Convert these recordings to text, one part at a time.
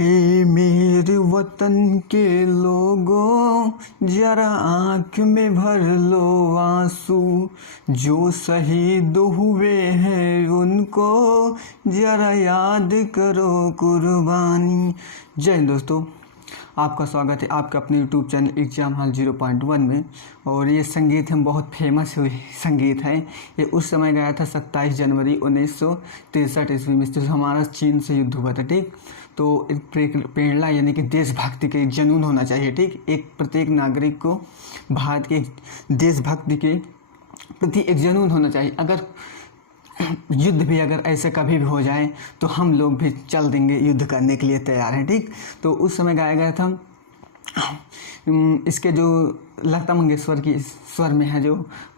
हे मेरे वतन के लोगों, जरा आँख में भर लो आंसू। जो शहीद हुए हैं उनको जरा याद करो कुर्बानी। जय हिंद दोस्तों, आपका स्वागत है आपका अपने यूट्यूब चैनल एग्जाम हॉल 0.1 में। और ये संगीत हम बहुत फेमस हुई संगीत है। ये उस समय गाया था 27 जनवरी 1963 ईस्वी में, जो हमारा चीन से युद्ध हुआ था। ठीक, तो प्रेरणा यानी कि देशभक्ति के जुनून होना चाहिए। ठीक, एक प्रत्येक नागरिक को भारत के देशभक्ति के प्रति एक जुनून होना चाहिए। अगर युद्ध भी अगर ऐसे कभी भी हो जाए तो हम लोग भी चल देंगे, युद्ध करने के लिए तैयार हैं। ठीक, तो उस समय गाया गया था। इसके जो लता मंगेशकर की स्वर में है, जो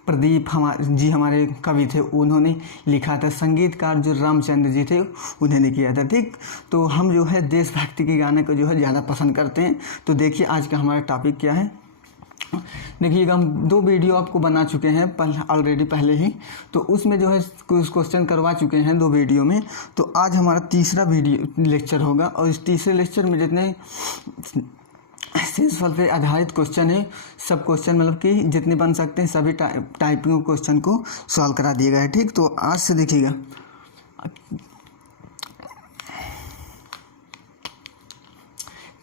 प्रदीप हमारे कवि थे, उन्होंने लिखा था। संगीतकार जो रामचंद्र जी थे उन्होंने किया था। ठीक, तो हम जो है देशभक्ति के गाने को जो है ज़्यादा पसंद करते हैं। तो देखिए आज का हमारा टॉपिक क्या है। देखिएगा, हम 2 वीडियो आपको बना चुके हैं ऑलरेडी पहले ही, तो उसमें जो है कुछ क्वेश्चन करवा चुके हैं 2 वीडियो में। तो आज हमारा तीसरा वीडियो लेक्चर होगा और इस तीसरे लेक्चर में जितने शेषफल पे आधारित क्वेश्चन है, सब क्वेश्चन मतलब कि जितने बन सकते हैं सभी टाइपिंग क्वेश्चन को सॉल्व करा दिया गया है। ठीक, तो आज से देखिएगा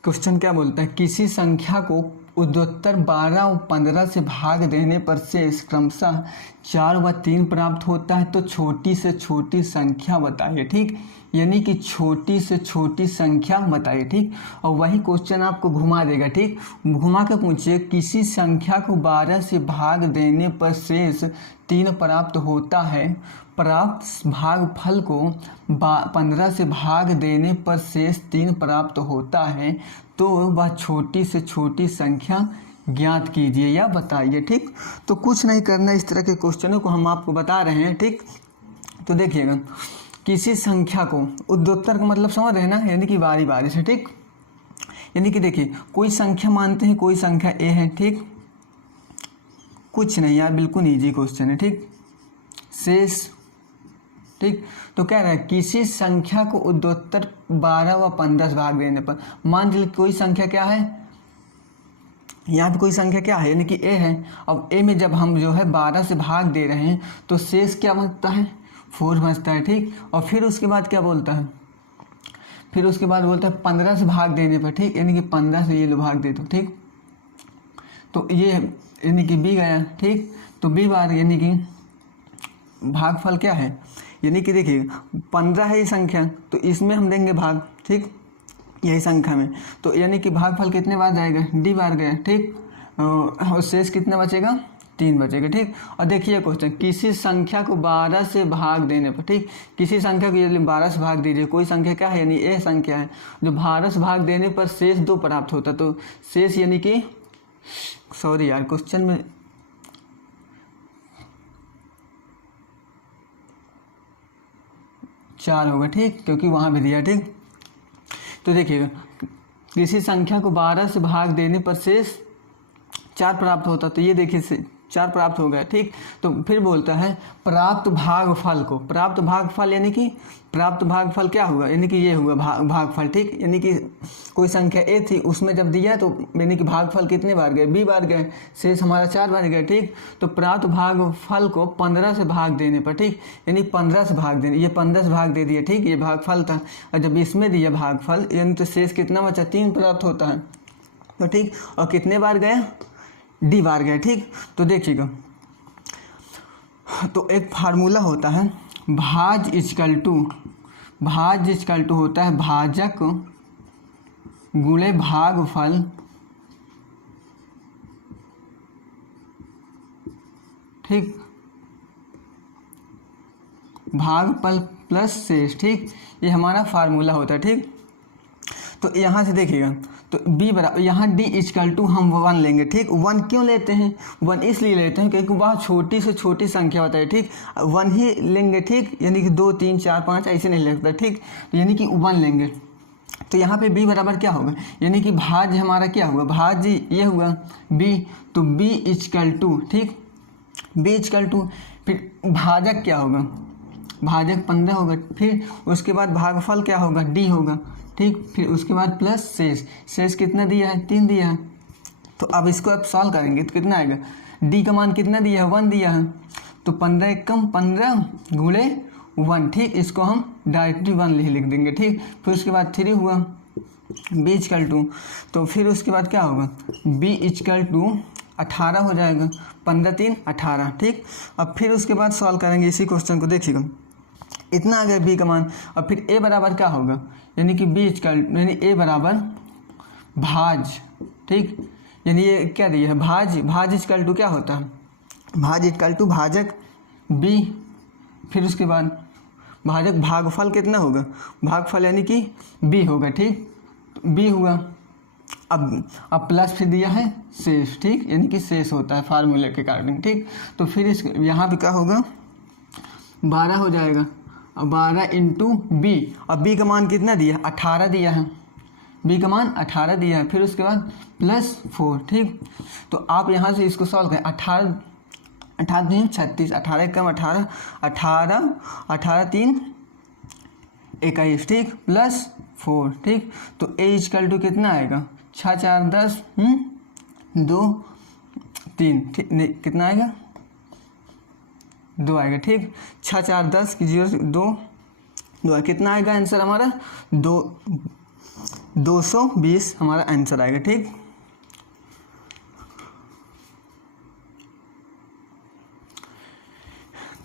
क्वेश्चन क्या बोलता है। किसी संख्या को उत्तरोत्तर 12 और 15 से भाग देने पर शेष क्रमशः 4 व 3 प्राप्त होता है, तो छोटी से छोटी संख्या बताइए। ठीक, यानी कि छोटी से छोटी संख्या बताइए। ठीक, और वही क्वेश्चन आपको घुमा देगा। ठीक, घुमा के पूछिए किसी संख्या को 12 से भाग देने पर शेष 3 प्राप्त होता है, प्राप्त भागफल को 15 से भाग देने पर शेष 3 प्राप्त होता है, तो वह छोटी से छोटी संख्या ज्ञात कीजिए या बताइए। ठीक, तो कुछ नहीं करना, इस तरह के क्वेश्चनों को हम आपको बता रहे हैं। ठीक, तो देखिएगा, किसी संख्या को उत्तरोत्तर का मतलब समझ रहे हैं ना, यानी कि बारी बारी से। ठीक, यानी कि देखिए कोई संख्या मानते हैं, कोई संख्या ए है। ठीक, कुछ नहीं यार, बिल्कुल ईजी क्वेश्चन है। ठीक, शेष। ठीक, तो कह रहा है किसी संख्या को उत्तरोत्तर 12 व 15 से भाग देने पर, मान लीजिए कोई संख्या क्या है, यहाँ पे कोई संख्या क्या है, यानी कि ए है। अब ए में जब हम जो है 12 से भाग दे रहे हैं तो शेष क्या बचता है, 4 बचता है। ठीक, और फिर उसके बाद क्या बोलता है, फिर उसके बाद बोलता है 15 से भाग देने पर। ठीक, यानी कि 15 से ये लो भाग दे दो। ठीक, तो ये यानी कि बी गया। ठीक, तो बी बार यानी कि भागफल क्या है, यानी कि देखिए 15 है ये संख्या, तो इसमें हम देंगे भाग। ठीक, यही संख्या में, तो यानी कि भागफल कितने बार जाएगा, डी बार गया। ठीक, और शेष कितना बचेगा, 3 बचेगा। ठीक, और देखिए क्वेश्चन, किसी संख्या को 12 से भाग देने पर। ठीक, किसी संख्या को यदि 12 से भाग दीजिए, कोई संख्या क्या है, यानी ए संख्या है, जो 12 से भाग देने पर शेष 2 प्राप्त होता, तो शेष यानी कि सॉरी यार क्वेश्चन में 4 होगा। ठीक, क्योंकि वहाँ भी दिया। ठीक, तो देखिएगा किसी संख्या को 12 से भाग देने पर शेष 4 प्राप्त होता, तो ये देखिए 4 प्राप्त हो गया। ठीक, तो फिर बोलता है प्राप्त भागफल को, प्राप्त भागफल यानी कि प्राप्त भागफल क्या होगा, यानी कि ये होगा भागफल। ठीक, यानी कि कोई संख्या ए थी, उसमें जब दिया तो यानी कि भागफल कितने बार गए, बी बार गए, शेष हमारा 4 बार गया। ठीक, तो प्राप्त भागफल को 15 से भाग देने पर। ठीक, यानी 15 से भाग देने, ये 15 से भाग दे दिया। ठीक, ये भागफल था, और जब इसमें दिया भागफल यानी तो शेष कितना बचा, 3 प्राप्त होता है। तो ठीक, और कितने बार गया, डी बार गया। ठीक, तो देखिएगा, तो एक फार्मूला होता है भाज इजकल टू होता है भाजक गुणे भागफल ठीक, भागफल प्लस शेष। ठीक, ये हमारा फार्मूला होता है। ठीक, तो यहाँ से देखिएगा, तो b बराबर, यहाँ d इजकल टू हम 1 लेंगे। ठीक, 1 क्यों लेते हैं, 1 इसलिए लेते हैं क्योंकि वह छोटी से छोटी संख्या होता है। ठीक, 1 ही लेंगे। ठीक, यानी कि 2 3 4 5 ऐसे नहीं लगता। ठीक, तो यानी कि 1 लेंगे, तो यहाँ पे b बराबर क्या होगा, यानी कि भाज्य हमारा क्या हुआ, भाज्य ये हुआ b, तो b इजकल टू। ठीक, b इजकल टू, फिर भाजक क्या होगा, भाजक 15 होगा, फिर उसके बाद भागफल क्या होगा, d होगा। ठीक। फिर उसके बाद प्लस शेष, शेष कितना दिया है 3 दिया है। तो अब इसको आप सॉल्व करेंगे तो कितना आएगा, डी का मान कितना दिया है 1 दिया है, तो 15 एकम 15 गुणे 1, ठीक। इसको हम डायरेक्टली 1 लिख देंगे, ठीक। फिर उसके बाद 3 हुआ, b इक्वल टू, तो फिर उसके बाद क्या होगा, b इक्वल टू 18 हो जाएगा, 15 3 18, ठीक। अब फिर उसके बाद सॉल्व करेंगे इसी क्वेश्चन को, देखिएगा इतना आ गया b का मान। अब फिर a बराबर क्या होगा, यानी कि b इक्वल यानी a बराबर भाज, ठीक। यानी ये क्या दिया है भाज, भाज इक्वल टू क्या होता है, भाज इक्वल टू भाजक b, फिर उसके बाद भाजक भागफल कितना होगा, भागफल यानी कि b होगा, ठीक। b हुआ, अब प्लस फिर दिया है शेष, ठीक, यानी कि शेष होता है फार्मूले के अकॉर्डिंग, ठीक। तो फिर इस यहाँ पे क्या होगा 12 हो जाएगा, 12 इंटू बी, अब b का मान कितना दिया 18 दिया है, b का मान 18 दिया है, फिर उसके बाद प्लस 4, ठीक। तो आप यहाँ से इसको सॉल्व करें, 18 18 36, 18 कम 18 18 18 3 21, ठीक, प्लस 4, ठीक। तो a इक्वल टू कितना आएगा 6 4 10 2 3, ठीक, नहीं कितना आएगा 2 आएगा, ठीक। 6 4 10 की 0 2 2 कितना आएगा आंसर हमारा 220 हमारा आंसर आएगा, ठीक।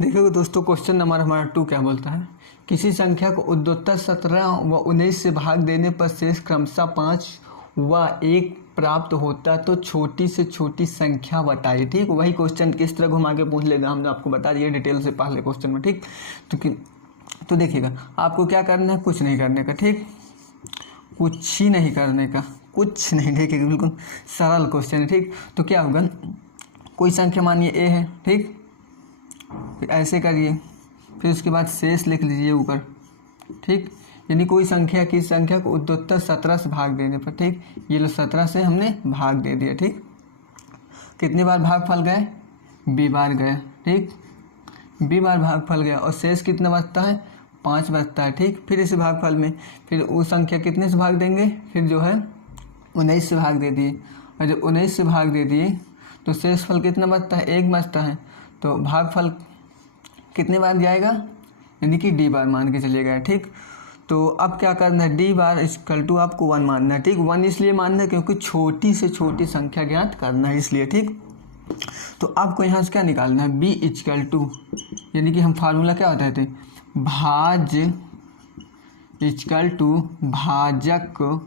देखिए दोस्तों क्वेश्चन नंबर हमारा 2 क्या बोलता है, किसी संख्या को उत्तरोत्तर 17 व 19 से भाग देने पर शेष क्रमशः 5 व 1 प्राप्त होता तो छोटी से छोटी संख्या बताइए, ठीक। वही क्वेश्चन किस तरह घुमा के पूछ लेगा हमने आपको बता दिया डिटेल से पहले क्वेश्चन में, ठीक। तो देखिएगा आपको क्या करना है, कुछ नहीं करने का, ठीक, कुछ ही नहीं करने का, कुछ नहीं, देखिएगा बिल्कुल सरल क्वेश्चन है, ठीक। तो क्या होगा, कोई संख्या मानिए a है, ठीक, फिर ऐसे करिए, फिर उसके बाद शेष लिख लीजिए ऊपर, ठीक। यानी कोई संख्या की संख्या को उत्तरोत्तर 17 से भाग देने पर, ठीक, ये लो 17 से हमने भाग दे दिया, ठीक। कितनी बार भागफल गए b बार गया, ठीक, b बार भागफल गया, और शेष कितना बचता है 5 बचता है, ठीक। फिर इस भागफल में फिर उस संख्या कितने से भाग देंगे, फिर जो है 19 से भाग दे दिए, और जब 19 से भाग दे दिए तो शेष फल कितना बचता है 1 बचता है, तो भागफल कितने बार जाएगा, यानी कि d बार मान के चलिएगा, ठीक। तो अब क्या करना है, d बार इक्वल टू आपको 1 मानना है, ठीक। 1 इसलिए मानना है क्योंकि छोटी से छोटी संख्या ज्ञात करना है इसलिए, ठीक। तो आपको यहाँ से क्या निकालना है, b इक्वल टू, यानी कि हम फार्मूला क्या होता है, भाज इक्वल टू भाजक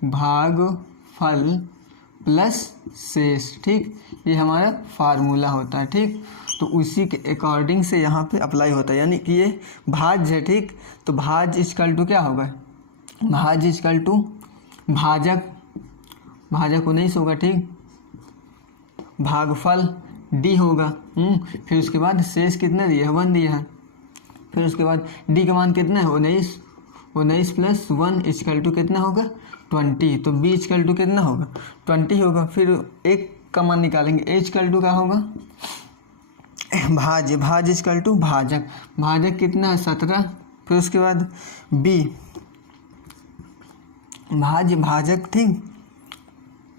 भागफल प्लस शेष, ठीक। ये हमारा फार्मूला होता है, ठीक। तो उसी के अकॉर्डिंग से यहाँ पे अप्लाई होता है, यानी कि ये भाज है, ठीक। तो भाज इक्वल टू क्या होगा, भाज इक्वल टू भाजक 19 होगा, ठीक, भागफल d होगा, फिर उसके बाद शेष कितना दिया है 1 दिया है, फिर उसके बाद d का मान कितना है 19 प्लस 1 इक्वल टू कितना होगा 20, तो b इक्वल टू कितना होगा 20 होगा। फिर एक का मान निकालेंगे, a इक्वल टू क्या होगा भाज इक्वल टू भाजक कितना है 17, फिर उसके बाद b भाजक, ठीक।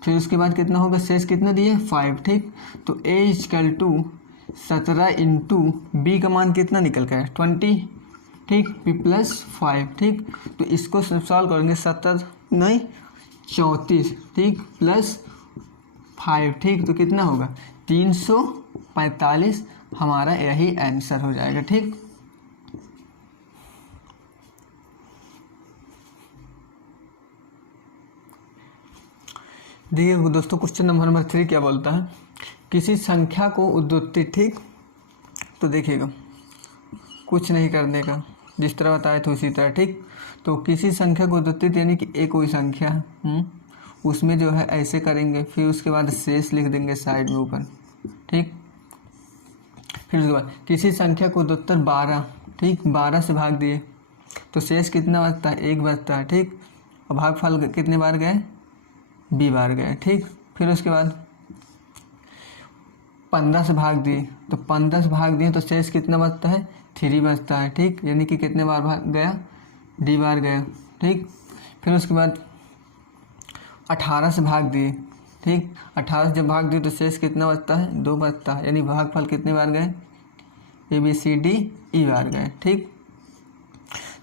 फिर उसके बाद कितना होगा, शेष कितना दिए 5, ठीक। तो a equal to 17 into b का मान कितना निकल गया 20, ठीक, p प्लस 5, ठीक। तो इसको सॉल्व करेंगे 17 नहीं 34, ठीक, प्लस 5, ठीक। तो कितना होगा 345 हमारा यही आंसर हो जाएगा, ठीक। देखिए दोस्तों क्वेश्चन नंबर 3 क्या बोलता है, किसी संख्या को उत्तरोत्तर, ठीक। तो देखिएगा कुछ नहीं करने का, जिस तरह बताया था उसी तरह, ठीक। तो किसी संख्या को उत्तरोत्तर यानी कि एक कोई संख्या उसमें जो है ऐसे करेंगे, फिर उसके बाद शेष लिख देंगे साइड में ऊपर, ठीक। फिर उसके बाद किसी संख्या को उत्तरोत्तर 12, ठीक, 12 से भाग दिए तो शेष कितना बचता है 1 बचता है, ठीक। और भागफल कितने बार गए b बार गए, ठीक। फिर उसके बाद 15 से भाग दिए, तो 15 से भाग दिए तो शेष कितना बचता है, 3 बचता है। ठीक, यानी कि कितने बार भाग गया, डी बार गया। ठीक, फिर उसके बाद 18 से भाग दिए। ठीक, 18 से जब भाग दिए तो शेष कितना बचता है, 2 बचता है, यानी भागफल कितने बार गए, ABCD E बार गए। ठीक,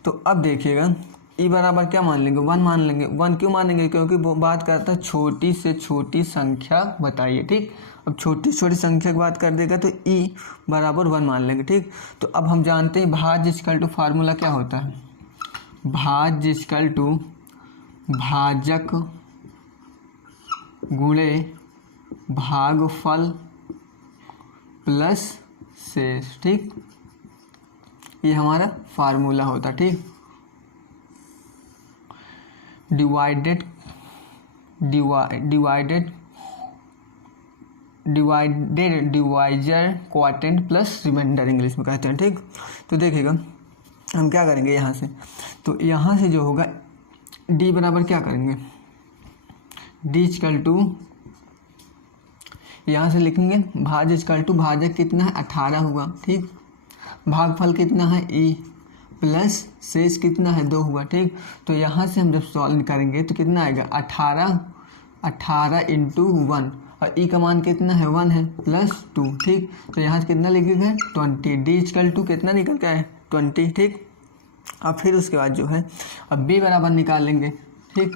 तो अब देखिएगा ई बराबर क्या मान लेंगे, 1 मान लेंगे। 1 क्यों मानेंगे, क्योंकि वो बात करता है छोटी से छोटी संख्या बताइए। ठीक, अब छोटी से छोटी संख्या की बात कर देगा तो ई बराबर 1 मान लेंगे। ठीक, तो अब हम जानते हैं भाज्य इक्वल टू फार्मूला क्या होता है, भाज्य इक्वल टू भाजक गुणे भागफल प्लस शेष। ठीक, ये हमारा फार्मूला होता। ठीक, divided divisor quotient plus remainder English में कहते हैं। ठीक, तो देखिएगा हम क्या करेंगे यहाँ से, तो यहाँ से जो होगा डी बराबर क्या करेंगे, डी इक्वल टू यहाँ से लिखेंगे भाज्य इक्वल टू भाजक कितना है 18 हुआ। ठीक, भागफल कितना है ई प्लस शेष कितना है 2 हुआ। ठीक, तो यहाँ से हम जब सॉल्व करेंगे तो कितना आएगा 18 इंटू 1 और ई का मान कितना है 1 है प्लस 2। ठीक, तो यहाँ से कितना लिखेंगे 20, डी इक्वल टू कितना निकल के है 20। ठीक, अब फिर उसके बाद जो है अब बी बराबर निकालेंगे। ठीक,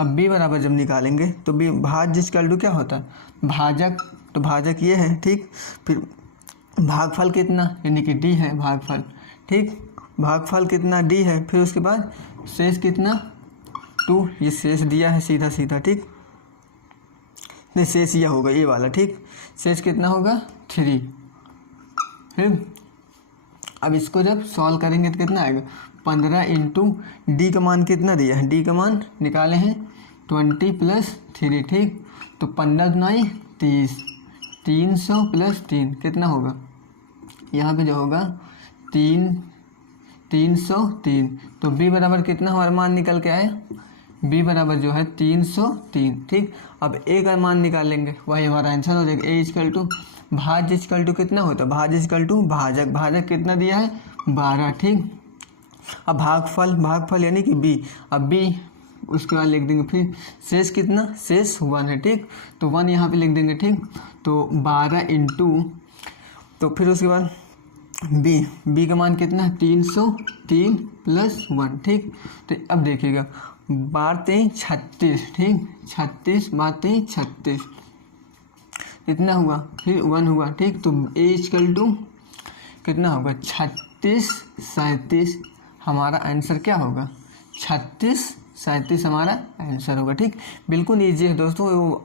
अब बी बराबर जब निकालेंगे तो बी भाज्य इक्वल टू क्या होता है भाजक, तो भाजक ये है। ठीक, फिर भागफल कितना यानी कि डी है भागफल। ठीक, भागफल कितना डी है, फिर उसके बाद शेष कितना 2, ये शेष दिया है सीधा सीधा। ठीक, नहीं शेष यह होगा ये वाला। ठीक, शेष कितना होगा 3। फिर अब इसको जब सॉल्व करेंगे तो कितना आएगा 15 इंटू डी का मान कितना दिया है, डी का मान निकाले हैं 20 प्लस 3। ठीक, तो 15 9 30, 300 प्लस 3 कितना होगा, यहाँ पे जो होगा 303। तो बी बराबर कितना हमारा मान निकल के आए, बी बराबर जो है 303। ठीक, अब ए का मान निकालेंगे, वही हमारा आंसर हो जाएगा। ए इक्वल टू भाज्य इक्वल टू कितना होता है, भाज्य इक्वल टू भाजक, भाजक कितना दिया है 12। ठीक, अब भागफल यानी कि बी, अब बी उसके बाद लिख देंगे। फिर शेष कितना, शेष 1 है। ठीक, तो 1 यहाँ पे लिख देंगे। ठीक, तो 12 इंटू, तो फिर उसके बाद बी का मान कितना है 303 प्लस 1। ठीक, तो अब देखिएगा 12 36। ठीक, 36 12 36 कितना हुआ, फिर 1 हुआ। ठीक, तो ए इक्वल टू कितना होगा 36 37, हमारा आंसर क्या होगा 36 37 हमारा आंसर होगा। ठीक, बिल्कुल ईजी है दोस्तों,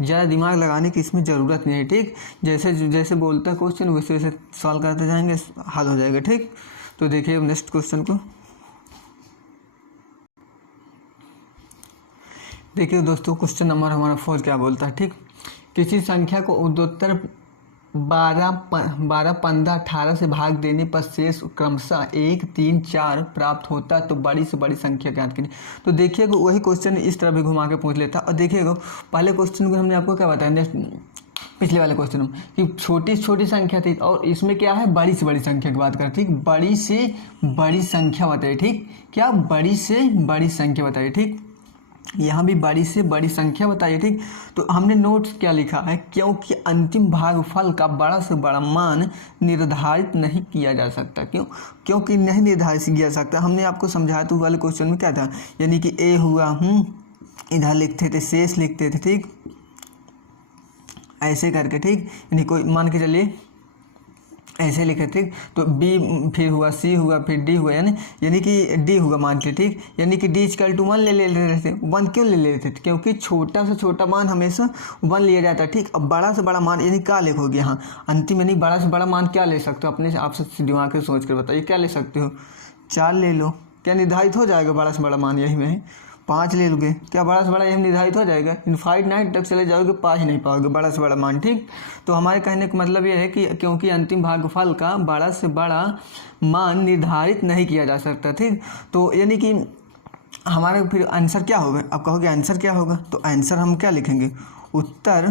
ज़्यादा दिमाग लगाने की इसमें ज़रूरत नहीं है। ठीक, जैसे जैसे बोलता क्वेश्चन वैसे वैसे सॉल्व करते जाएंगे, हल हो जाएगा। ठीक, तो देखिए अब नेक्स्ट क्वेश्चन को देखिए दोस्तों, क्वेश्चन नंबर हमारा 4 क्या बोलता है। ठीक, किसी संख्या को उत्तरोत्तर 12 15 18 से भाग देने पर शेष क्रमशः 1 3 4 प्राप्त होता है, तो बड़ी से बड़ी संख्या ज्ञात कीजिए। तो देखिएगा वही क्वेश्चन इस तरह भी घुमा के पूछ लेता। और देखिएगा पहले क्वेश्चन को हमने आपको क्या बताया, पिछले वाले क्वेश्चन में कि छोटी से छोटी संख्या थी, और इसमें क्या है बड़ी से बड़ी संख्या की बात करें। ठीक, बड़ी से बड़ी संख्या बताइए। ठीक, क्या बड़ी से बड़ी संख्या बताइए। ठीक, यहाँ भी बड़ी से बड़ी संख्या बताइए। ठीक, तो हमने नोट्स क्या लिखा है, क्योंकि अंतिम भागफल का बड़ा से बड़ा मान निर्धारित नहीं किया जा सकता। क्योंकि नहीं निर्धारित किया जा सकता। हमने आपको समझाया तो वाले क्वेश्चन में क्या था, यानी कि ए हुआ, इधर लिखते थे शेष लिखते थे। ठीक, ऐसे करके। ठीक, यानी कोई मान के चलिए ऐसे लिखे। ठीक, तो बी फिर हुआ, सी हुआ, फिर डी हुआ, यानी कि डी हुआ मान के। ठीक, यानी कि डी इक्वल टू 1 ले रहे थे। 1 क्यों ले लेते थे, क्योंकि छोटा से छोटा मान हमेशा 1 लिया जाता है। ठीक, अब बड़ा से बड़ा मान यानी क्या लिखोगे यहाँ अंतिम, यानी बड़ा से बड़ा मान क्या ले सकते हो, अपने आप से दिमाग से सोच कर बताइए क्या ले सकते हो। 4 ले लो, क्या निर्धारित हो जाएगा बड़ा से बड़ा मान, यही में 5 ले लोगे, क्या बड़ा से बड़ा यही निर्धारित हो जाएगा। इनफाइनाइट तक चले जाओगे, पा ही नहीं पाओगे बड़ा से बड़ा मान। ठीक, तो हमारे कहने का मतलब ये है कि क्योंकि अंतिम भागफल का बड़ा से बड़ा मान निर्धारित नहीं किया जा सकता। ठीक, तो यानी कि हमारा फिर आंसर क्या होगा, अब कहोगे आंसर क्या होगा, तो आंसर हम क्या लिखेंगे, उत्तर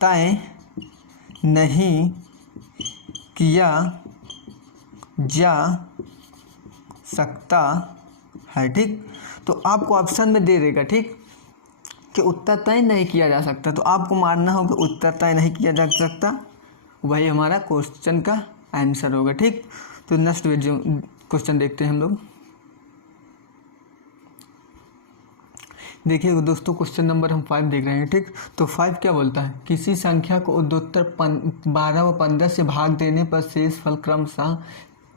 तय नहीं किया जा सकता है। ठीक, तो आपको ऑप्शन में दे देगा, ठीक, कि उत्तर तय नहीं किया जा सकता, तो आपको मानना होगा उत्तर तय नहीं किया जा सकता, वही हमारा क्वेश्चन का आंसर होगा। ठीक, तो नेक्स्ट वीडियो क्वेश्चन देखते हैं हम लोग। देखिए दोस्तों, क्वेश्चन नंबर हम 5 देख रहे हैं। ठीक, तो 5 क्या बोलता है, किसी संख्या को उत्तरोत्तर 12 व 15 से भाग देने पर शेष फल क्रमशः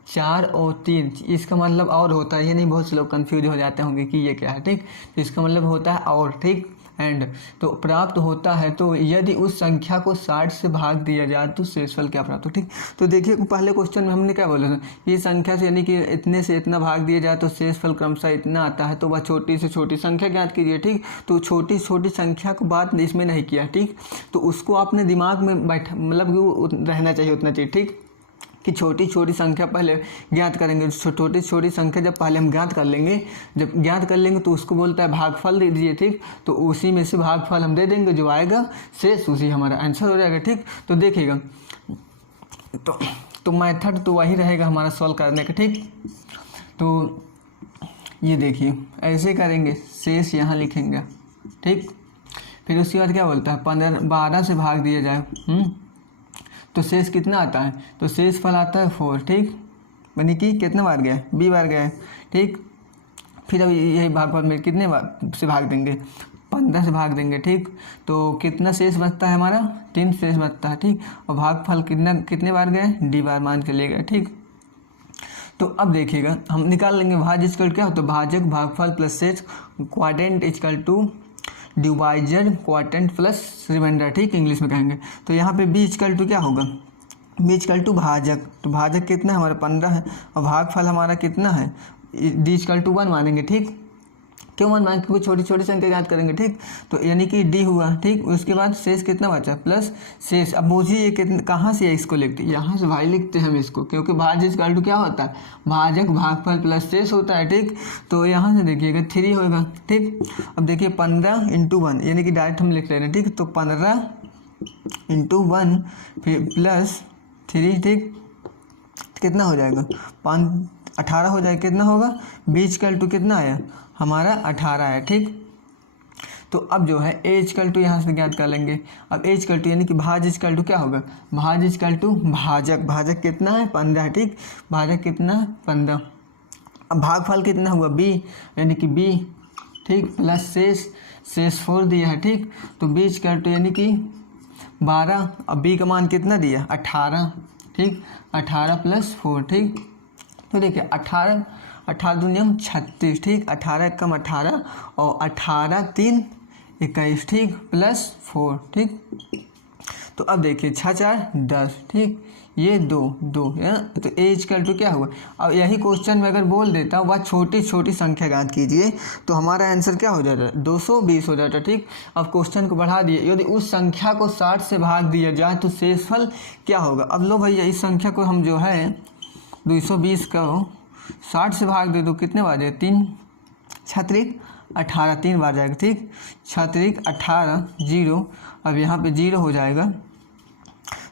4 और 3, इसका मतलब और होता है, ये नहीं, बहुत से लोग कंफ्यूज हो जाते होंगे कि ये क्या है। ठीक, तो इसका मतलब होता है और, ठीक, एंड, तो प्राप्त होता है, तो यदि उस संख्या को 60 से भाग दिया जाए तो शेषफल क्या प्राप्त हो। ठीक, तो देखिए पहले क्वेश्चन में हमने क्या बोला था, ये संख्या से यानी कि इतने से इतना भाग दिया जाए तो शेषफल क्रमशः इतना आता है, तो वह छोटी से छोटी संख्या ज्ञात कीजिए। ठीक, तो छोटी छोटी संख्या को बात इसमें नहीं किया। ठीक, तो उसको आपने दिमाग में बैठ मतलब कि रहना चाहिए, उतना चाहिए। ठीक, कि छोटी छोटी संख्या पहले ज्ञात करेंगे, छोटी छोटी संख्या जब पहले हम ज्ञात कर लेंगे, जब ज्ञात कर लेंगे तो उसको बोलता है भागफल दे दीजिए। ठीक, तो उसी में से भागफल हम दे देंगे, जो आएगा शेष उसी हमारा आंसर हो जाएगा। ठीक, तो देखिएगा, तो मेथड तो वही रहेगा हमारा सॉल्व करने का। ठीक, तो ये देखिए ऐसे करेंगे, शेष यहाँ लिखेंगे। ठीक, फिर उसके बाद क्या बोलता है, 12 से भाग दिया जाए, तो शेष कितना आता है, तो शेष फल आता है 4। ठीक, यानी कि कितना बार गया, 20 बार गया है। ठीक, फिर अब यही भागफल में कितने बार से भाग देंगे, 15 से भाग देंगे। ठीक, तो कितना शेष बचता है हमारा, 3 शेष बचता है। ठीक, और भागफल कितने बार गए, डी बार मान के ले गए। ठीक, तो अब देखिएगा हम निकाल लेंगे भाज्य इक्वल क्या होता है, भाजक भागफल प्लस शेष, quadrant equal to divisor quadrant plus remainder. ठीक, इंग्लिश में कहेंगे। तो यहाँ पे बी इक्वल टू क्या होगा, बी इक्वल टू भाजक, तो भाजक कितना है हमारा 15 है, और भागफल हमारा कितना है, डी इक्वल टू 1 मानेंगे। ठीक, क्यों 1 मान, क्योंकि छोटी छोटी संख्या याद करेंगे। ठीक, तो यानी कि डी हुआ। ठीक, उसके बाद शेष कितना बचा, प्लस शेष। अब मुझे ये कितना कहाँ से इसको लिखते, यहाँ से भाई लिखते हैं हम इसको, क्योंकि भाज्य इक्वल टू क्या होता है, भाजक भागफल प्लस शेष होता है। ठीक, तो यहाँ से देखिएगा 3 होगा। ठीक, अब देखिए 15 × 1 यानी कि डायरेक्ट हम लिख ले रहे हैं। ठीक, तो 15 × 1 फिर प्लस 3। ठीक, कितना हो जाएगा, 18 हो जाएगा। कितना होगा, बी इक्वल टू कितना आया हमारा 18 है। ठीक, तो अब जो है ए इक्वल टू यहाँ से ज्ञात कर लेंगे। अब ए इक्वल टू यानी कि भाज्य इक्वल टू क्या होगा, भाज्य इक्वल टू भाजक, भाजक कितना है 15 है। ठीक, भाजक कितना है 15। अब भागफल कितना हुआ बी, यानी कि बी। ठीक, प्लस शेष 4 दिया है। ठीक, तो बी इक्वल टू यानी कि 12, अब बी का मान कितना दिया 18। ठीक, 18 प्लस 4। ठीक, तो देखिए 18 दूनी 36। ठीक, 18 कम 18 और 18 3 21। ठीक, प्लस 4। ठीक, तो अब देखिए 6 4 10। ठीक, ये 2 तो ए इक्वल टू क्या हुआ। अब यही क्वेश्चन में अगर बोल देता वह छोटी छोटी संख्या ज्ञात कीजिए, तो हमारा आंसर क्या हो जाता है, 220 हो जाता। ठीक, अब क्वेश्चन को बढ़ा दिए, यदि उस संख्या को 60 से भाग दिया जाए तो शेषफल क्या होगा। अब लो भैया, इस संख्या को हम जो है 220 को 60 से भाग दे दो, कितने बार जाएगा, 3 छत्रिक 18, 3 बार जाएगा। ठीक, छत्रिक 18 0, अब यहाँ पे 0 हो जाएगा,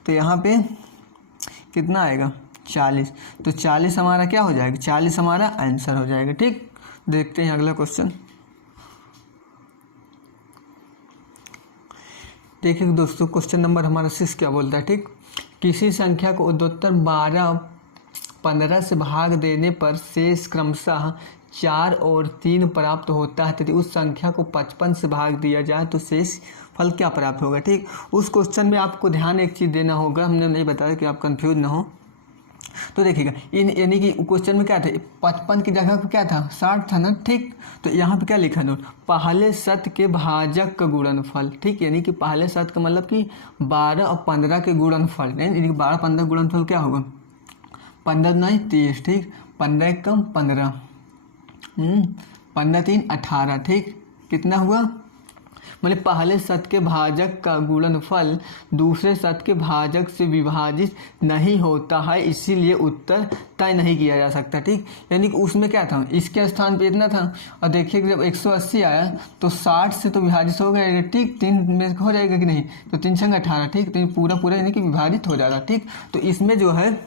तो यहाँ पे कितना आएगा 40, तो 40 हमारा क्या हो जाएगा, 40 हमारा आंसर हो जाएगा। ठीक, देखते हैं अगला क्वेश्चन। देखिए दोस्तों, क्वेश्चन नंबर हमारा 6 क्या बोलता है। ठीक, किसी संख्या को उत्तरोत्तर 12 15 से भाग देने पर शेष क्रमशः 4 और 3 प्राप्त होता है, यदि उस संख्या को 55 से भाग दिया जाए तो शेष फल क्या प्राप्त होगा। ठीक, उस क्वेश्चन में आपको ध्यान एक चीज़ देना होगा, हमने नहीं बताया कि आप कंफ्यूज ना हो। तो देखिएगा यानी कि क्वेश्चन में क्या था, 55 की जगह पर क्या था 60 था ना। ठीक, तो यहाँ पे क्या लिखा है, पहले शत के भाजक का गुणनफल। ठीक, यानी कि पहले शत का मतलब कि 12 और 15 के गुणनफल, यानी कि 12 15 गुणनफल क्या होगा, 15 9 30। ठीक, 15 कम 15, 15 3 18। ठीक, कितना हुआ मतलब पहले शत के भाजक का गुणनफल दूसरे शत के भाजक से विभाजित नहीं होता है, इसीलिए उत्तर तय नहीं किया जा सकता। ठीक, यानी कि उसमें क्या था, इसके स्थान पे इतना था और देखिए कि जब 180 आया तो 60 से तो विभाजित हो गया। ठीक, 3 में हो जाएगा कि नहीं, तो 3 संग 18। ठीक, तो पूरा पूरा यानी कि विभाजित हो जाता। ठीक, तो इसमें जो है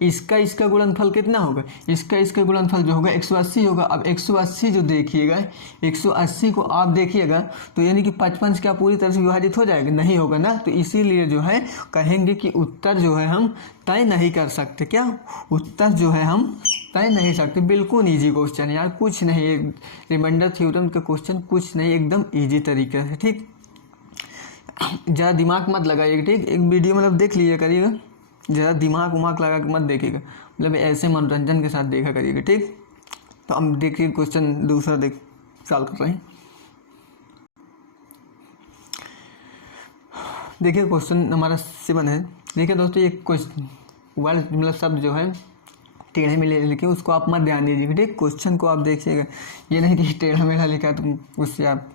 इसका गुणनफल कितना होगा, इसका गुणनफल जो होगा 180 होगा। अब 180 जो देखिएगा, 180 को आप देखिएगा तो यानी कि 55 से क्या पूरी तरह से विभाजित हो जाएगा, नहीं होगा ना। तो इसीलिए जो है कहेंगे कि उत्तर जो है हम तय नहीं कर सकते। क्या, उत्तर जो है हम तय नहीं सकते। बिल्कुल ईजी क्वेश्चन यार, कुछ नहीं, रिमाइंडर थ्योरम का क्वेश्चन कुछ नहीं, एकदम ईजी तरीके से। ठीक, ज़्यादा दिमाग मत लगाइएगा। ठीक, एक वीडियो मतलब देख लीजिए करिएगा, ज़्यादा दिमाग उमाग लगा के मत देखिएगा, मतलब ऐसे मनोरंजन के साथ देखा करिएगा। ठीक, तो हम देखिए क्वेश्चन दूसरा सॉल्व कर रहे हैं। देखिए क्वेश्चन हमारा 7 है। देखिए दोस्तों, ये क्वेश्चन वर्ड मतलब शब्द जो है टेढ़े में लिखे, उसको आप मत ध्यान दीजिएगा। ठीक, क्वेश्चन को आप देखिएगा, ये नहीं कि टेढ़ा मेढ़ा लिखा है तो उससे आप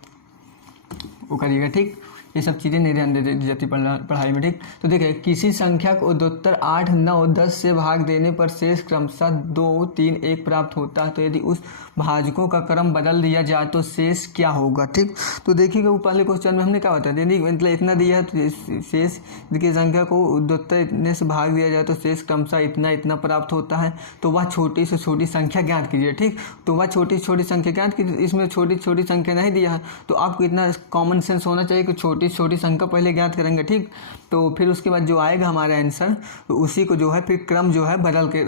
वो करिएगा। ठीक, ये सब चीज़ें नहीं ध्यान दी जाती पढ़ाई में। ठीक, तो देखिए किसी संख्या को उत्तर 8, 9, 10 से भाग देने पर शेष क्रमशः 2, 3, 1 प्राप्त होता है, तो यदि उस भाजकों का क्रम बदल दिया जाए तो शेष क्या होगा। ठीक, तो देखिएगा वो पहले क्वेश्चन में हमने क्या बताया, यदि मतलब इतना दिया है तो शेष की संख्या को उत्तर इतने से भाग दिया जाए तो शेष क्रमशः इतना इतना प्राप्त होता है, तो वह छोटी से छोटी संख्या ज्ञात कीजिए। ठीक, तो वह छोटी छोटी संख्या ज्ञात कीजिए। इसमें छोटी छोटी संख्या नहीं दिया है, तो आपको इतना कॉमन सेंस होना चाहिए कि छोटी संख्या पहले ज्ञात करेंगे। ठीक, तो फिर उसके बाद जो आएगा हमारा आंसर, तो उसी को जो है फिर क्रम जो है बदल के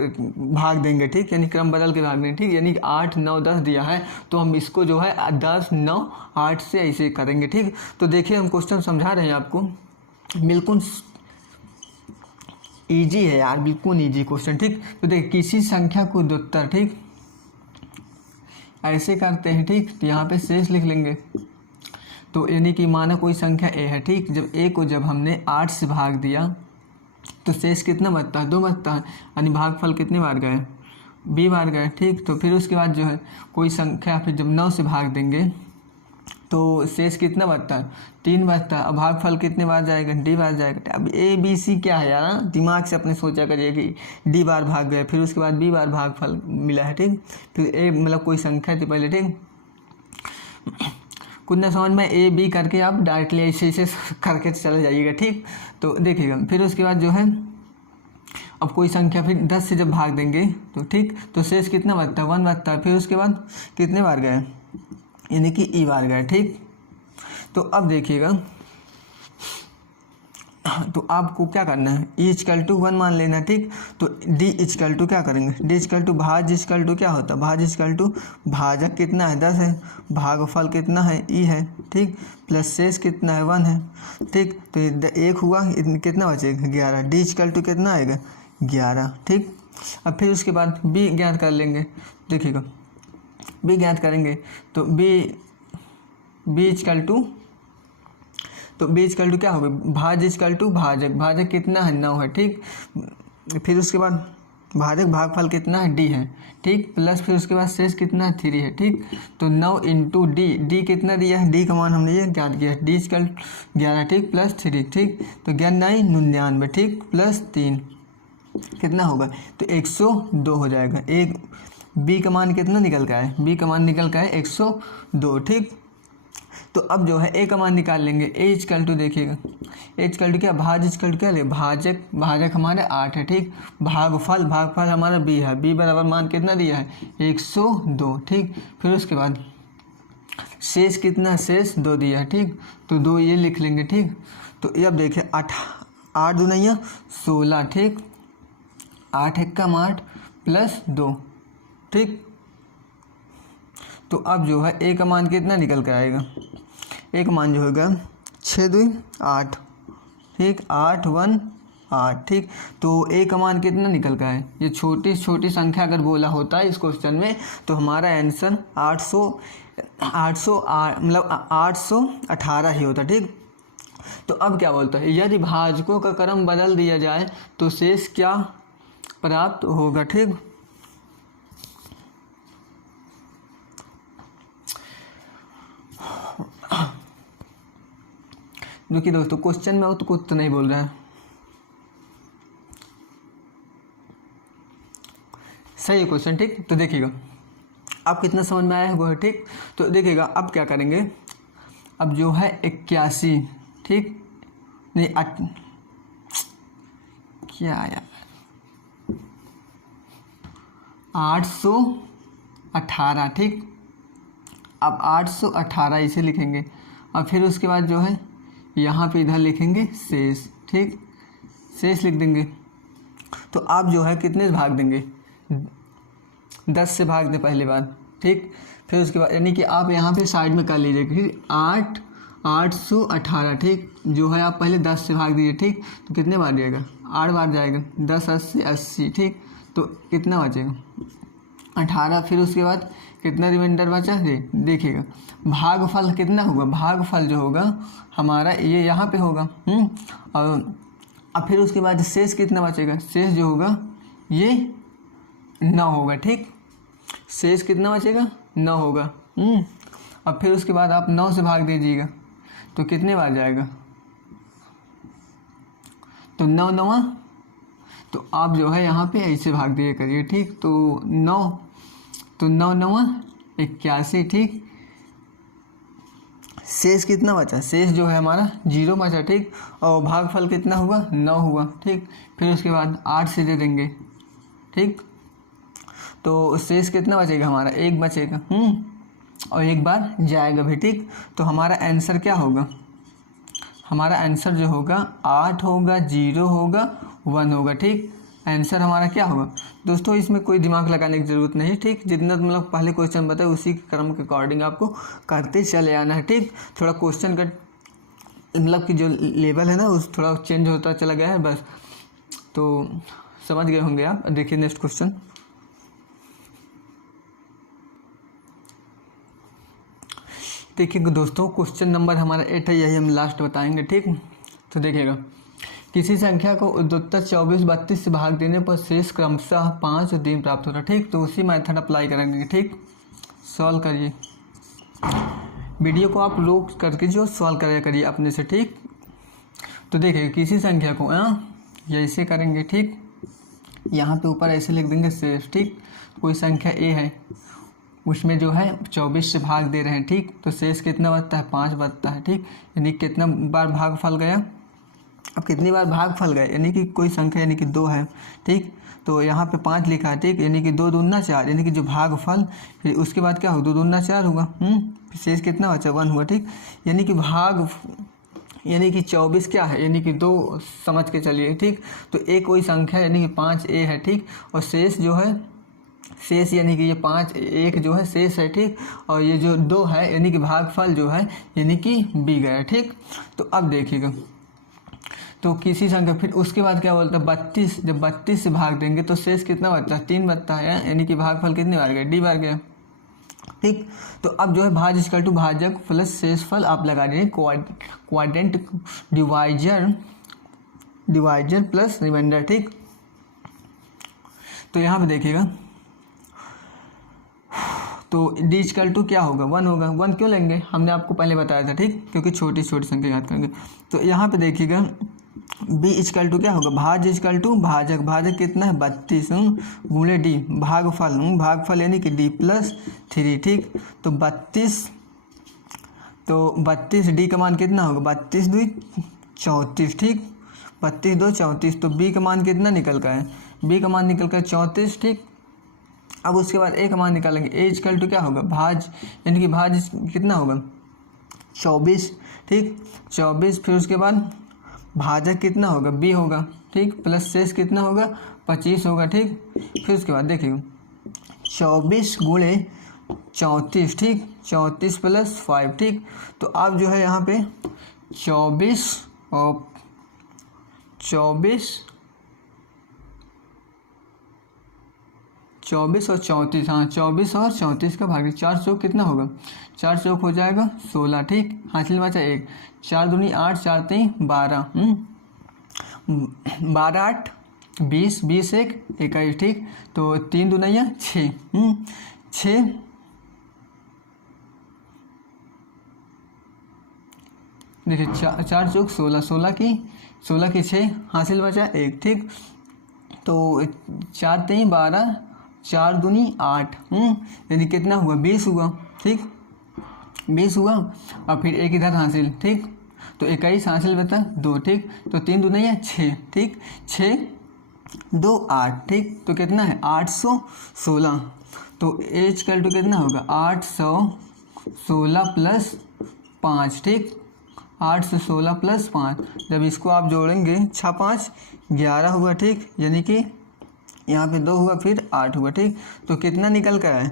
भाग देंगे। ठीक, यानी क्रम बदल के भाग देंगे। ठीक, यानी 8, 9, 10 दिया है तो हम इसको जो है 10, 9, 8 से ऐसे करेंगे। ठीक, तो देखिए हम क्वेश्चन समझा रहे हैं आपको, बिल्कुल ईजी है यार, बिल्कुल ईजी क्वेश्चन। ठीक, तो देखिए किसी संख्या को उत्तर, ठीक ऐसे करते हैं। ठीक, तो यहाँ पे शेष लिख लेंगे, तो यानी कि माना कोई संख्या ए है। ठीक, जब ए को जब हमने 8 से भाग दिया तो शेष कितना बचता है, 2 बचता है, यानी भागफल कितनी बार गए, b बार गए। ठीक, तो फिर उसके बाद जो है कोई संख्या फिर जब 9 से भाग देंगे तो शेष कितना बचता है, 3 बचता है। अब भागफल कितने बार जाएगा, d बार जाएगा। अब ए बी सी क्या है यार, दिमाग से अपने सोचा करिए कि d बार भाग गए, फिर उसके बाद b बार भागफल मिला है। ठीक, फिर ए मतलब कोई संख्या थी पहले। ठीक, कुछ ना समझ में ए बी करके आप डायरेक्टली ऐसे करके चले जाइएगा। ठीक, तो देखिएगा फिर उसके बाद जो है अब कोई संख्या फिर 10 से जब भाग देंगे तो ठीक, तो शेष कितना बचता है, 1 बचता है। फिर उसके बाद कितने बार गए, यानी कि ई बार गए। ठीक, तो अब देखिएगा, तो आपको क्या करना है, ई इक्वल टू 1 मान लेना। ठीक, तो डी इक्वल टू क्या करेंगे, डी इक्वल टू भाज इक्वल टू क्या होता है, भाज इक्वल टू भाजक कितना है 10 है, भागफल कितना है ई है। ठीक, प्लस शेष कितना है 1 है। ठीक, तो 1 हुआ, कितना बचेगा 11, डी इक्वल टू कितना आएगा 11। ठीक, अब फिर उसके बाद बी ज्ञात कर लेंगे। देखिएगा बी ज्ञात करेंगे तो बी इक्वल टू, तो बी इक्वल टू क्या होगा, भाज इक्वल टू भाजक, भाजक कितना है 9 है। ठीक, फिर उसके बाद भाजक भागफल कितना है डी है। ठीक, प्लस फिर उसके बाद शेष कितना है 3 है। ठीक, तो 9 इंटू डी, डी कितना दिया है, डी का मान हमने ये ज्ञात किया है, डी इक्वल 11। ठीक, प्लस 3। ठीक, तो 11 99। ठीक, प्लस 3 कितना होगा, तो 102 हो जाएगा। एक बी का मान कितना निकल का है, बी का मान निकल का है 102। ठीक, तो अब जो है ए का मान निकाल लेंगे। ए इक्वल टू देखिएगा, ए इक्वल टू क्या, भाज इक्वल टू क्या ले, भाजक, भाजक हमारे 8 है। ठीक, भागफल, भागफल हमारा बी है, बी बराबर मान कितना दिया है 102। ठीक, फिर उसके बाद शेष कितना, शेष 2 दिया है। ठीक, तो 2 ये लिख लेंगे। ठीक, तो ये अब देखिए 8 दूना 16। ठीक, 8 एकम 8 प्लस 2। ठीक, तो अब जो है ए का मान कितना निकल कर आएगा, ए का मान जो होगा 6 2 8। ठीक, 8 1 8। ठीक, तो ए का मान कितना निकल का है, ये छोटी छोटी संख्या अगर बोला होता है इस क्वेश्चन में तो हमारा आंसर 800 मतलब 818 ही होता। ठीक, तो अब क्या बोलता है, यदि भाजकों का क्रम बदल दिया जाए तो शेष क्या प्राप्त होगा। ठीक, देखिए दोस्तों क्वेश्चन में हो तो कुछ तो नहीं बोल रहा है, सही है क्वेश्चन, ठीक। तो देखिएगा आप कितना समझ में आया होगा, ठीक। तो देखिएगा अब क्या करेंगे, अब जो है 81, ठीक, नहीं क्या आया 818, ठीक। अब 818 इसे लिखेंगे, और फिर उसके बाद जो है यहाँ पे इधर लिखेंगे शेष, ठीक, शेष लिख देंगे। तो आप जो है कितने से भाग देंगे, 10 से भाग दें पहली बार, ठीक। फिर उसके बाद यानी कि आप यहाँ पे साइड में कर लीजिए, फिर 818, ठीक, जो है आप पहले 10 से भाग दीजिए, ठीक। तो कितने बार जाएगा, 8 बार जाएगा, 10 80 80, ठीक। तो कितना बचेगा 18। फिर उसके बाद कितना रिमाइंडर बचा है, देखिएगा भागफल कितना होगा, भागफल जो होगा हमारा ये यहाँ पे होगा, और अब फिर उसके बाद शेष कितना बचेगा, शेष जो होगा ये 9 होगा, ठीक। शेष कितना बचेगा, 9 होगा। अब फिर उसके बाद आप 9 से भाग दीजिएगा, तो कितने बार जाएगा, तो 9 9, तो आप जो है यहाँ पे ऐसे भाग दिया करिए, ठीक। तो 9 9 81, ठीक। शेष कितना बचा, शेष जो है हमारा 0 बचा, ठीक। और भागफल कितना हुआ, 9 हुआ, ठीक। फिर उसके बाद 8 से दे देंगे, ठीक। तो शेष कितना बचेगा हमारा, 1 बचेगा, और 1 बार जाएगा भी, ठीक। तो हमारा आंसर क्या होगा, हमारा आंसर जो होगा 8 होगा, 0 होगा, 1 होगा, ठीक। आंसर हमारा क्या होगा दोस्तों, इसमें कोई दिमाग लगाने की ज़रूरत नहीं, ठीक। जितना मतलब पहले क्वेश्चन बताए उसी क्रम के अकॉर्डिंग आपको करते चले आना है, ठीक। थोड़ा क्वेश्चन का मतलब कि जो लेवल है ना उस थोड़ा चेंज होता चला गया है बस, तो समझ गए होंगे आप। देखिए नेक्स्ट क्वेश्चन, देखिए दोस्तों क्वेश्चन नंबर हमारा 8 है, यही हम लास्ट बताएंगे, ठीक। तो देखिएगा किसी संख्या को उत्तर 24 32 से भाग देने पर शेष क्रमशः 5 और 3 प्राप्त होता है, ठीक। तो उसी मेथड अप्लाई करेंगे, ठीक। सॉल्व करिए, वीडियो को आप रोक करके जो सॉल्व कराया करिए अपने से, ठीक। तो देखिए किसी संख्या को ऐसे करेंगे, ठीक, यहाँ पे ऊपर ऐसे लिख देंगे शेष, ठीक। कोई संख्या ए है, उसमें जो है 24 से भाग दे रहे हैं, ठीक। तो शेष कितना बचता है, 5 बचता है, ठीक। यानी कितना बार भागफल गया, अब कितनी बार भागफल गए, यानी कि कोई संख्या यानी कि 2 है, ठीक। तो यहाँ पे 5 लिखा है, ठीक। यानी कि 2 दूना 4, यानी कि जो भागफल फिर उसके बाद क्या होगा, 2 दूना 4 होगा, फिर शेष कितना बचा, 1 हुआ, ठीक। यानी कि यानी कि 24 क्या है, यानी कि 2 समझ के चलिए, ठीक। तो एक कोई संख्या यानी कि 5a है, ठीक। और शेष जो है, शेष यानी कि ये 5 1 जो है शेष है, ठीक। और ये जो 2 है यानी कि भागफल जो है यानी कि b गया, ठीक। तो अब देखिएगा, तो किसी संख्या फिर उसके बाद क्या बोलता है 32, जब 32 से भाग देंगे तो शेष कितना बचता है, 3 बचता है, यानी कि भागफल कितनी बार गया, d बार गया, ठीक। तो अब जो है भाज इक्वल टू भाजक प्लस शेषफल आप लगा दीजिए, क्वाड्रेंट डिवाइजर प्लस रिमाइंडर, ठीक। तो यहाँ पे देखिएगा, तो d इक्वल टू क्या होगा, 1 होगा। 1 क्यों लेंगे, हमने आपको पहले बताया था, ठीक, क्योंकि छोटी छोटी संख्या याद करेंगे। तो यहाँ पे देखिएगा b इक्वल टू क्या होगा, भाज इक्वल टू भाजक, भाजक कितना है 32 गुणे d, भागफल यानी कि d प्लस 3, ठीक। तो 32 d का मान कितना होगा, 32 2 34, ठीक। 32 2 34, तो b का मान कितना निकल का है, b का मान निकल का 34, ठीक। अब उसके बाद a का मान निकालेंगे, a इक्वल टू क्या होगा, भाज यानी कि भाज कितना होगा 24, ठीक। 24 फिर उसके बाद भाजक कितना होगा, b होगा, ठीक, प्लस शेष कितना होगा 25 होगा, ठीक। फिर उसके बाद देखिए 24 गुणे 34, ठीक, 34 प्लस 5, ठीक। तो आप जो है यहाँ पे 24 और 34, हाँ 24 और 34 का भाग 4 चौक कितना होगा, 4 चौक हो जाएगा 16, ठीक। हासिल बचा 1, 4 दूनी 8, 4 3 12, 12 8 20, 20 1 21, ठीक। तो 3 दूना 6, 6 देखिए 4 चौक 16, 16 की 6 हासिल बचा 1, ठीक। तो 4 3 12, 4 दूनी 8, यानी कितना हुआ 20 हुआ, ठीक, 20 हुआ। और फिर एक इधर हासिल, ठीक, तो 21 हासिल बता 2, ठीक। तो 3 दूनी है 6, ठीक, 6 2 8, ठीक। तो कितना है 816। तो एच कल टू कितना होगा 816 प्लस 5, ठीक, 816 प्लस 5। जब इसको आप जोड़ेंगे 6 5 11 हुआ, ठीक, यानी कि यहाँ पे 2 हुआ फिर 8 हुआ, ठीक। तो कितना निकल कर आए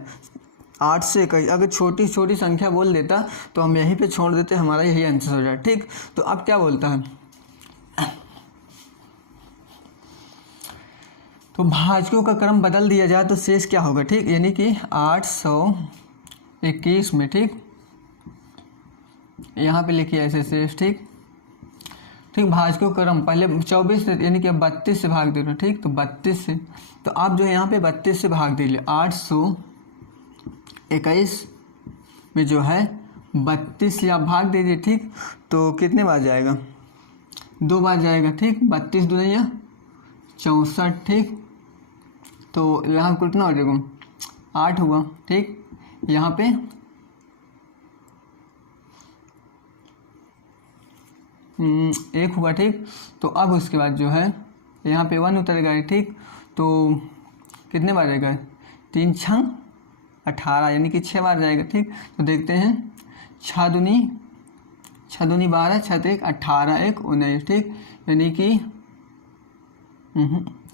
8 से 21। अगर छोटी छोटी संख्या बोल देता तो हम यहीं पे छोड़ देते, हमारा यही आंसर हो जाए, ठीक। तो अब क्या बोलता है, तो भाजकों का क्रम बदल दिया जाए तो शेष क्या होगा, ठीक, यानी कि 821 में, ठीक, यहाँ पे लिखिए ऐसे शेष, ठीक, ठीक। भाजकों का क्रम पहले 24 से, यानी कि 32 से भाग दे रहे हो, ठीक। तो 32 से, तो आप जो है यहाँ पे 32 से भाग दीजिए, 821 में जो है 32 से आप भाग दीजिए, ठीक। तो कितने बार जाएगा 2 बार जाएगा, ठीक। 32 दूनिया 64, ठीक। तो यहाँ कितना हो जाएगा 8 हुआ, ठीक। यहाँ पे 1 हुआ, ठीक। तो अब उसके बाद जो है यहाँ पे 1 उतर गए, ठीक। तो कितने बार जाएगा 3 6 18, यानी कि 6 बार जाएगा, ठीक। तो देखते हैं 6 दूनी 12, 6 1 18, 1 19, ठीक, यानी कि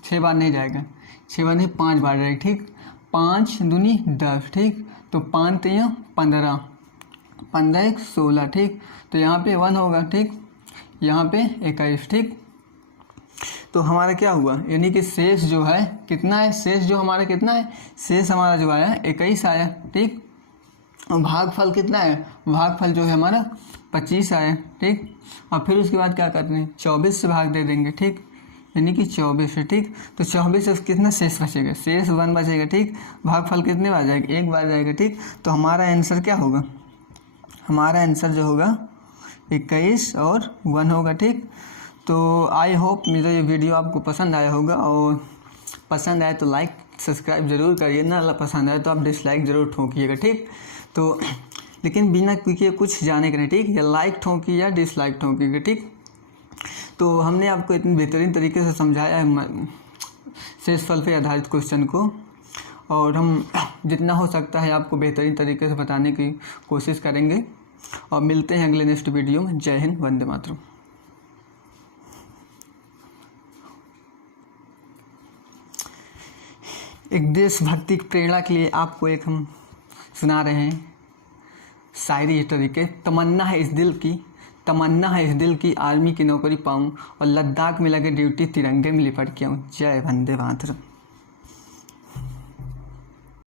6 बार नहीं जाएगा, 6 बार नहीं 5 बार जाएगा, ठीक। 5 दूनी 10, ठीक। तो 5 3 15, 15 1 16, ठीक। तो यहाँ पे 1 होगा, ठीक, यहाँ पे 21, ठीक। तो हमारा क्या हुआ, यानी कि शेष जो है कितना है, शेष जो हमारा कितना है, शेष हमारा जो आया 21 आया, ठीक। और भागफल कितना है, भागफल जो है हमारा 25 आया, ठीक। और फिर उसके बाद क्या करते हैं 24 से भाग दे देंगे, ठीक, यानी कि 24 है, ठीक। तो 24 से कितना शेष बचेगा, शेष 1 बचेगा, ठीक। भागफल कितने बार जाएगा 1 बार जाएगा, ठीक। तो हमारा आंसर क्या होगा, हमारा आंसर जो होगा 21 और 1 होगा, ठीक। तो आई होप मेरा ये वीडियो आपको पसंद आया होगा, और पसंद आए तो लाइक सब्सक्राइब ज़रूर करिए ना, पसंद आए तो आप डिसलाइक ज़रूर ठोकिएगा, ठीक। तो लेकिन बिना कुछ जाने के नहीं, ठीक, या लाइक ठोकी या डिसलाइक ठोकिएगा, ठीक। तो हमने आपको इतनी बेहतरीन तरीके से समझाया है शेषफल पे आधारित क्वेश्चन को, और हम जितना हो सकता है आपको बेहतरीन तरीके से बताने की कोशिश करेंगे। और मिलते हैं अगले नेक्स्ट वीडियो में। जय हिंद, वंदे मातरम। एक देशभक्ति की प्रेरणा के लिए आपको एक हम सुना रहे हैं शायरी इस तरीके, तमन्ना है इस दिल की आर्मी की नौकरी पाऊँ, और लद्दाख में लगे ड्यूटी तिरंगे में लिपट के आऊँ। जय वंदे मातरम।